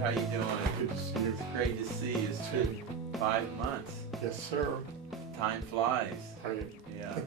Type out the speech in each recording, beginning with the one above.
How you doing? Good to see you. It's great to see you. It's been 5 months. Yes, sir. Time flies. Right. Yeah.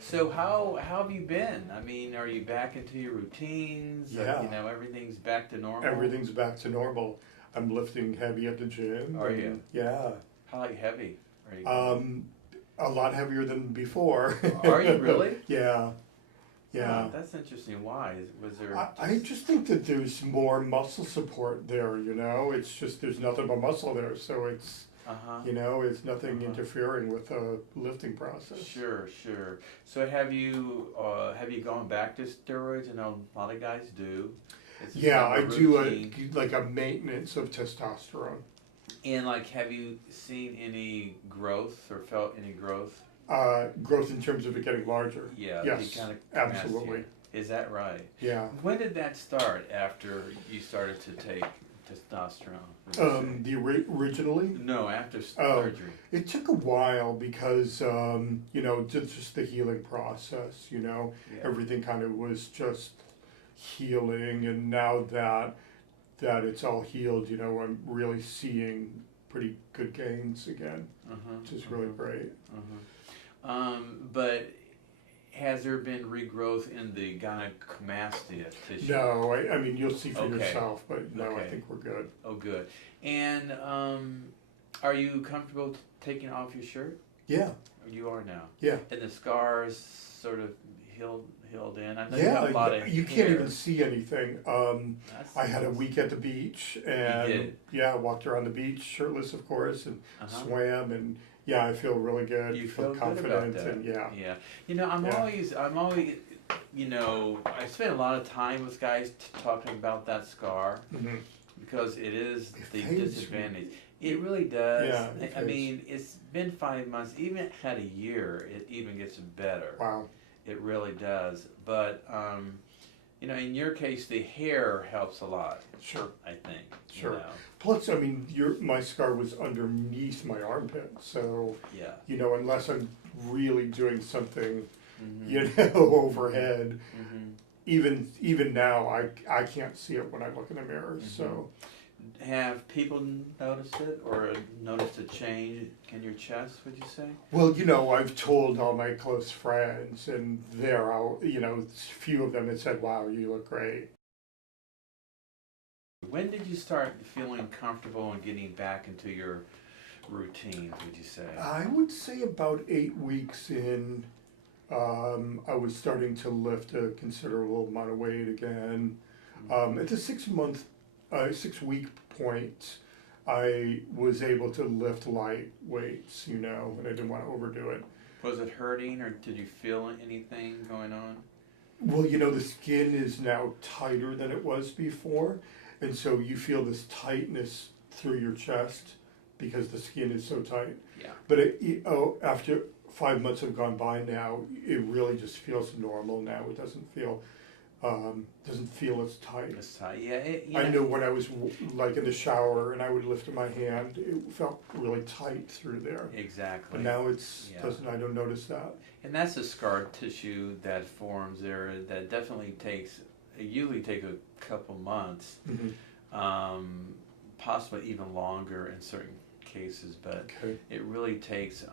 So how have you been? I mean, are you back into your routines? Yeah. You know, everything's back to normal? Everything's back to normal. I'm lifting heavy at the gym. Are you? Yeah. How heavy are you? A lot heavier than before. Are you really? Yeah. Yeah. Oh, that's interesting. Why? Was there? I just think that there's more muscle support there, you know? It's just, there's nothing but muscle there, so it's, you know, it's nothing interfering with the lifting process. Sure, sure. So have you gone back to steroids? I know a lot of guys do. Yeah, I do a maintenance of testosterone. And like, have you seen any growth or felt any growth? Growth in terms of it getting larger. Yeah. Yes, absolutely. Is that right? Yeah. When did that start after you started to take testosterone? Originally? No, after surgery. It took a while because, you know, just the healing process, you know, everything kind of was just healing, and now that it's all healed, you know, I'm really seeing pretty good gains again, which is really great. But has there been regrowth in the gynecomastia tissue? No, I mean, you'll see for yourself, but no, I think we're good. Oh, good. And are you comfortable taking off your shirt? Yeah. You are now? Yeah. And the scars sort of healed in? I know you have a lot of you can't even see anything. I had a nice. week at the beach, and I walked around the beach, shirtless of course, and swam, and I feel really good. You feel confident, good about that. and yeah. You know, I'm always, you know, I spend a lot of time with guys talking about that scar because it is the disadvantage. It really does. Yeah, I mean, it's been 5 months. Even had a year, it even gets better. Wow. It really does. But you know, in your case, the hair helps a lot. Sure. I think. Sure. You know? Plus, I mean, my scar was underneath my armpit, so you know, unless I'm really doing something, you know, overhead, even now, I can't see it when I look in the mirror. So, have people noticed it or noticed a change in your chest? Would you say? Well, you know, I've told all my close friends, and you know, a few of them have said, "Wow, you look great." When did you start feeling comfortable and getting back into your routines, would you say? I would say about 8 weeks in, I was starting to lift a considerable amount of weight again. At the 6 week point, I was able to lift light weights, you know, and I didn't want to overdo it. Was it hurting, or did you feel anything going on? Well, you know, the skin is now tighter than it was before. And so you feel this tightness through your chest because the skin is so tight. Yeah. But after 5 months have gone by now, it really just feels normal now. It doesn't feel as tight. It's tight. Yeah. I know when I was like in the shower and I would lift my hand, it felt really tight through there. Exactly. But now I don't notice that. And that's the scar tissue that forms there. That definitely usually take a couple months, possibly even longer in certain cases, but it really takes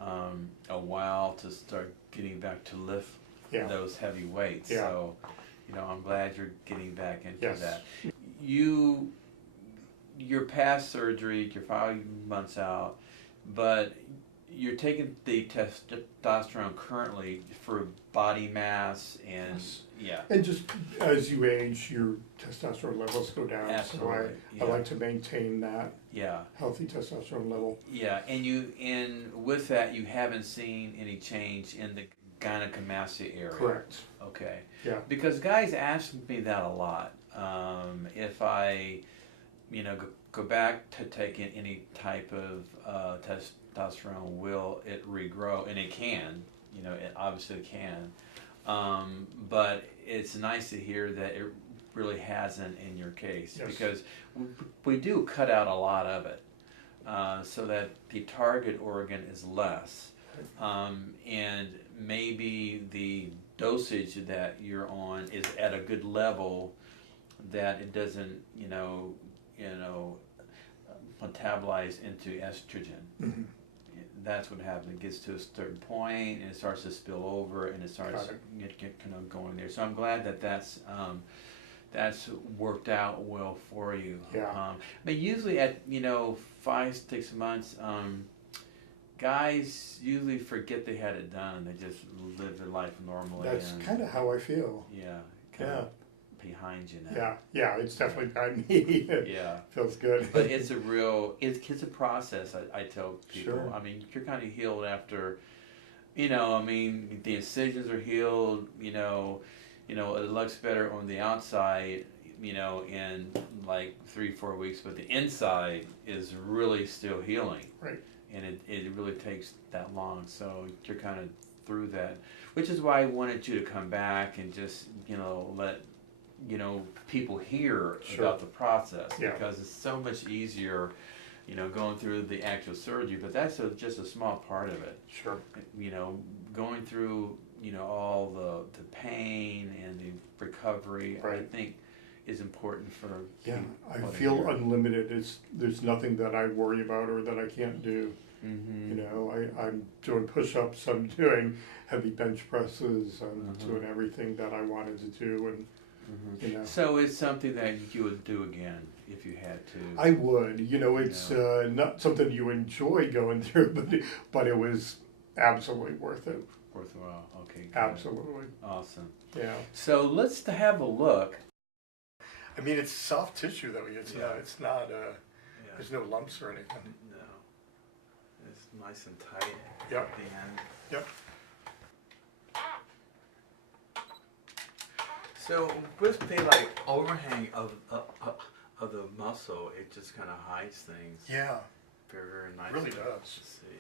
a while to start getting back to lift those heavy weights. So, you know, I'm glad you're getting back into that. You're past surgery, you're 5 months out, but you're taking the testosterone currently for body mass and and just as you age, your testosterone levels go down. Absolutely. So I like to maintain that healthy testosterone level. Yeah, and with that, you haven't seen any change in the gynecomastia area. Correct. Okay. Yeah. Because guys ask me that a lot. If I, you know, go back to taking any type of testosterone, will it regrow? And it can. You know, it obviously can. But it's nice to hear that it really hasn't in your case, because we do cut out a lot of it, so that the target organ is less, and maybe the dosage that you're on is at a good level that it doesn't metabolize into estrogen. Mhm. That's what happens. It gets to a certain point, and it starts to spill over, and it starts get kind of going there. So I'm glad that that's worked out well for you. Yeah. But usually at 5-6 months, guys usually forget they had it done. They just live their life normally. That's kind of how I feel. Yeah. Kind of behind you now. Yeah, it's definitely behind me. Yeah. Feels good. But it's a process, I tell people. Sure. I mean, you're kind of healed after, the incisions are healed, it looks better on the outside, in like 3-4 weeks, but the inside is really still healing. Right. And it really takes that long, so you're kind of through that, which is why I wanted you to come back and just, let people hear Sure. about the process, Yeah. because it's so much easier, going through the actual surgery, but that's just a small part of it. Sure. Going through, all the pain and the recovery, I Right. think is important for Yeah, I people to feel hear. unlimited. There's nothing that I worry about or that I can't do. Mm-hmm. I'm doing push-ups, I'm doing heavy bench presses, I'm doing everything that I wanted to do, and So it's something that you would do again if you had to. I would. It's not something you enjoy going through, but it was absolutely worth it. Worthwhile. Okay. Good. Absolutely. Awesome. Yeah. So let's have a look. I mean, it's soft tissue though. It's Yeah. It's not. Yeah. There's no lumps or anything. No. It's nice and tight Yep. at the end. Yep. So with the overhang of the muscle, it just kind of hides things. Yeah. Very, very nice. It really does. Let's see.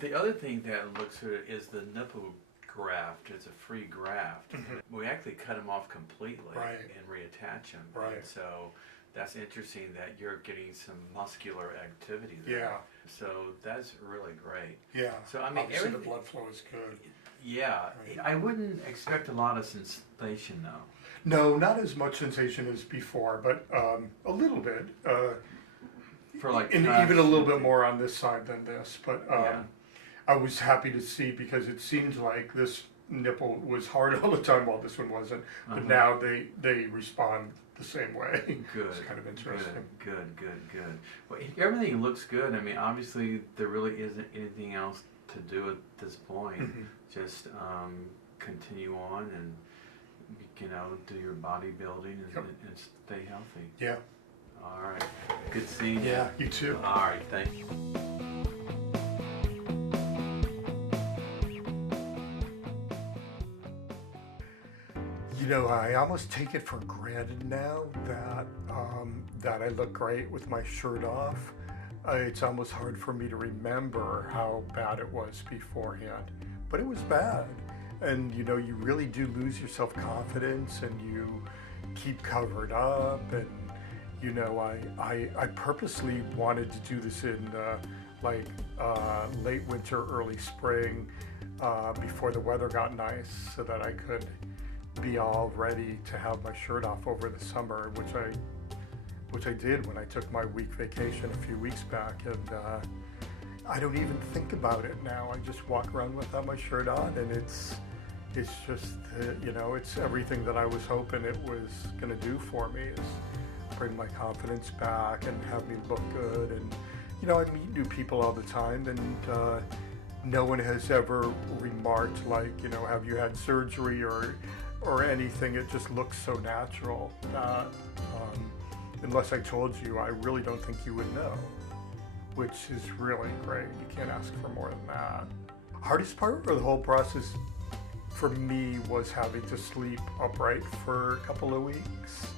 The other thing that looks good is the nipple graft. It's a free graft. We actually cut them off completely Right. and reattach them. Right. And so that's interesting that you're getting some muscular activity there. Yeah. So that's really great. Yeah. So I mean, obviously the everything. blood flow is good. Yeah, Right. I wouldn't expect a lot of sensation though. No, not as much sensation as before, but a little bit. For like And touch. even a little bit more on this side than this. But Yeah. I was happy to see because it seemed like this nipple was hard all the time while this one wasn't. But now they respond the same way. Good. It's kind of interesting. Good. Well, everything looks good. I mean, obviously there really isn't anything else to do at this point. Just continue on and do your bodybuilding and stay healthy. Yeah. All right. Good seeing you. Yeah, you too. All right. Thank you. I almost take it for granted now that I look great with my shirt off. It's almost hard for me to remember how bad it was beforehand, but it was bad. And you really do lose your self-confidence, and you keep covered up. And I purposely wanted to do this in late winter, early spring, before the weather got nice, so that I could be all ready to have my shirt off over the summer, which I did when I took my week vacation a few weeks back. And I don't even think about it now. I just walk around without my shirt on, and it's just it's everything that I was hoping it was going to do for me, is bring my confidence back and have me look good. And I meet new people all the time, and no one has ever remarked have you had surgery or anything. It just looks so natural that unless I told you, I really don't think you would know, which is really great. You can't ask for more than that. Hardest part of the whole process for me was having to sleep upright for a couple of weeks,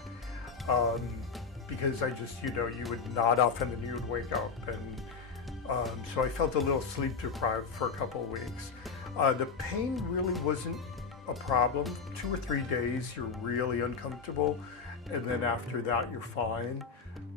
because I just, you would nod off and then you would wake up, and so I felt a little sleep deprived for a couple of weeks. The pain really wasn't a problem. 2 or 3 days you're really uncomfortable, and then after that you're fine.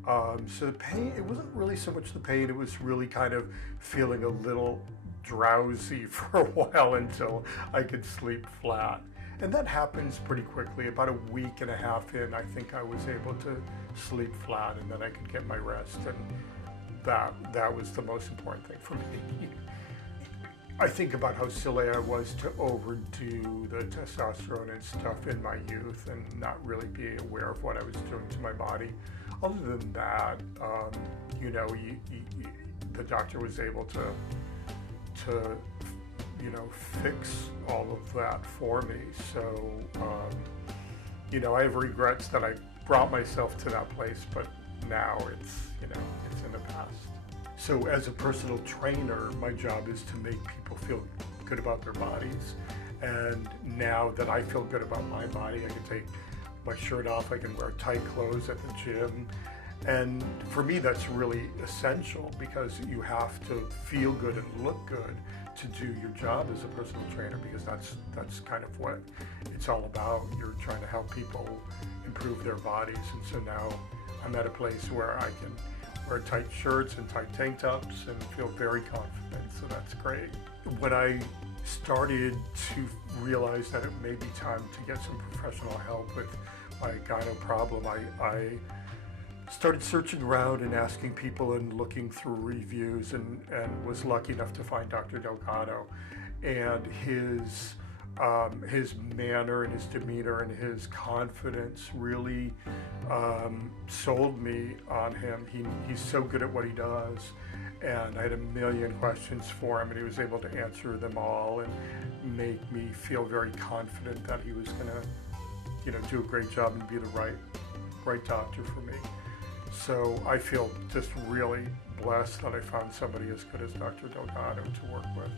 So the pain, it wasn't really so much the pain, it was really kind of feeling a little drowsy for a while until I could sleep flat. And that happens pretty quickly. About a week and a half in, I think I was able to sleep flat, and then I could get my rest, and that was the most important thing for me. I think about how silly I was to overdo the testosterone and stuff in my youth and not really be aware of what I was doing to my body. Other than that, the doctor was able to fix all of that for me. So, I have regrets that I brought myself to that place, but now it's in the past. So as a personal trainer, my job is to make people feel good about their bodies. And now that I feel good about my body, I can take my shirt off, I can wear tight clothes at the gym. And for me, that's really essential, because you have to feel good and look good to do your job as a personal trainer, because that's kind of what it's all about. You're trying to help people improve their bodies. And so now I'm at a place where I can wear tight shirts and tight tank tops and feel very confident, so that's great. When I started to realize that it may be time to get some professional help with my gyno problem, I started searching around and asking people and looking through reviews, and was lucky enough to find Dr. Delgado. And his manner and his demeanor and his confidence really sold me on him. He's so good at what he does, and I had a million questions for him, and he was able to answer them all and make me feel very confident that he was going to do a great job and be the right doctor for me. So I feel just really blessed that I found somebody as good as Dr. Delgado to work with.